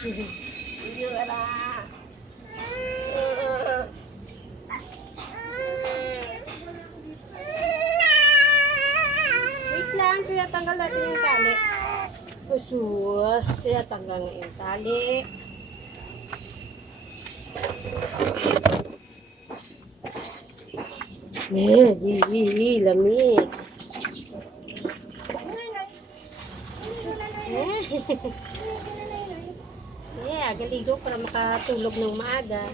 Video ka na. Wait lang, tinatanggal natin yung tali. Usus, tinatanggal nga yung tali. Lamig. Agaligo para makatulog ng maaga.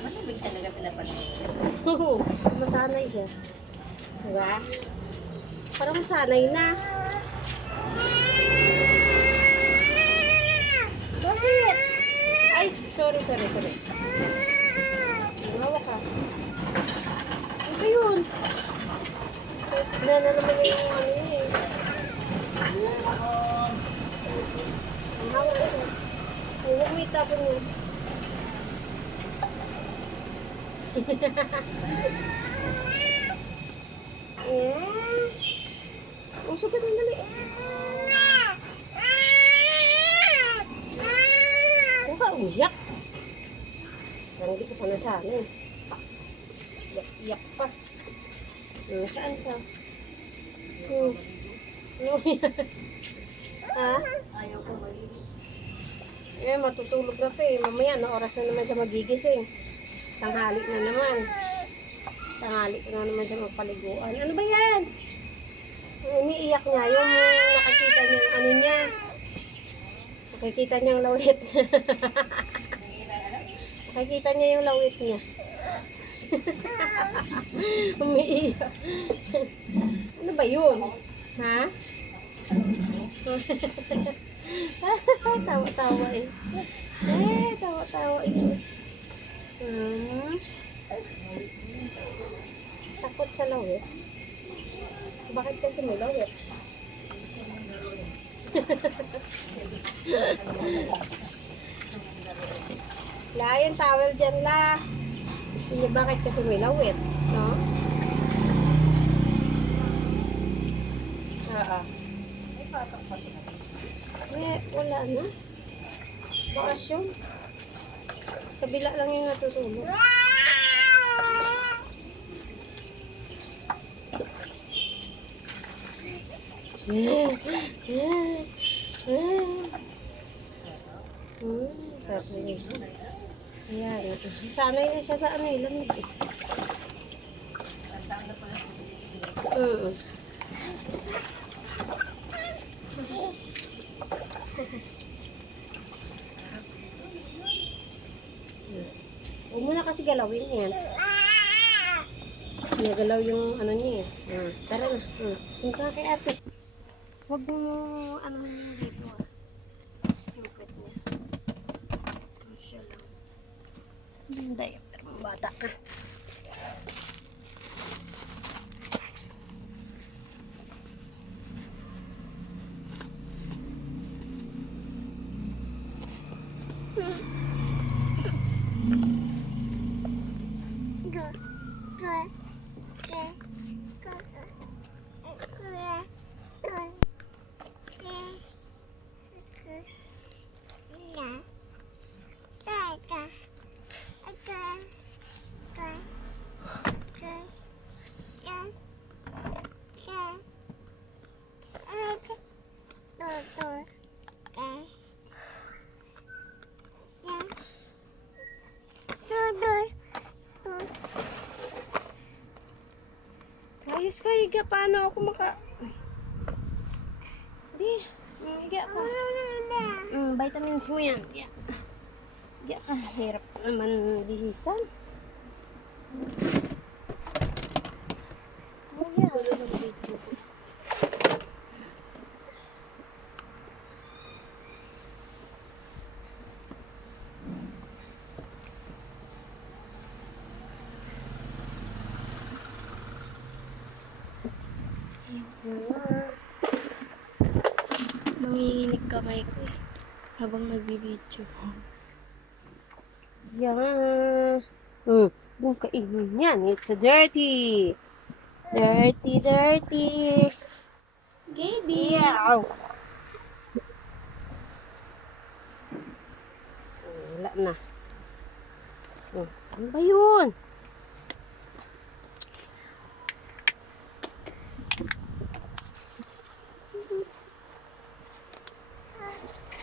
Malamig talaga sila pa. Oo, masanay siya. Diba? Parang masanay na. Bakit? Ay, sorry. Hawak ka. Ano ba yun? Na naman yung ano yun eh. Ang hawak ko. Huwag mo itapon yun. Usok ka ng dali. Huwag ka uyak. Parang hindi ko pa nasanay. Iyak pa. Saan ka? Ha? Ayaw ko malilig. Matutulog na pa eh. Mamaya na oras na naman siya magigising. Tanghali na naman. Tanghali na naman siya magpaliguan. Ano ba yan? Umiiyak niya. Yung nakakita niya yung ano niya. Nakikita niya yung lawit niya. Nakikita niya yung lawit niya. Umiiyak. Ano ba yun? Ha? Tawa-tawa eh. Tawa-tawa eh. Takot sa lawit. Bakit kasi may lawit? La, yung towel dyan la. Hindi bakit kasi may lawit, no? Wala na. Bakas yun. Sa kabila lang yung natutulog. Sarap na yun. Ayan. Sanay na siya sa ano eh. Lamig eh. Huwag mo na kasi galawin yan. Nagalaw yung ano niya eh. Tara na. Punta kay ate. Huwag mo ano yung dito ah. Yung pet niya. Siya lang. Yung diaper mo bata ka. Ayos ka, higa. Paano ako maka... Di, higa ka. Vitamins mo yan. Higa ka. Hirap naman bihisan. Higa. Nanginginig kamay ko eh. Habang nagbibideo. Yan. Huwag kainin yan. It's a dirty. Dirty. Gaby! Yaw. na. Oh, ano ba yun?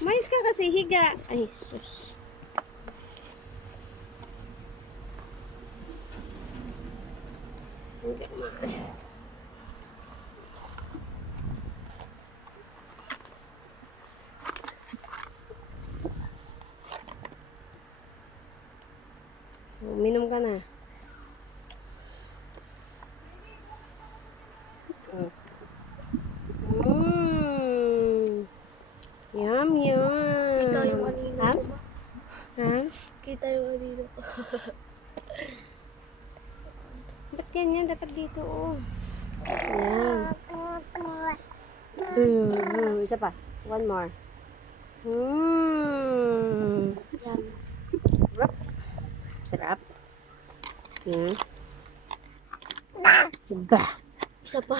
Mais ka kasi higa. Ay, sus. Hindi ma. Uminom ka na. Oh. Yum, yum. Kita yung kanina Ha? ko ma. Ha? Kita yung kanina ko. Ba't ganyan? Dapat dito, oh. Yan. Isa pa. One more. Yan. Sarap. Sarap. Ba. Isa pa.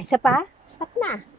Isa pa? Stop na.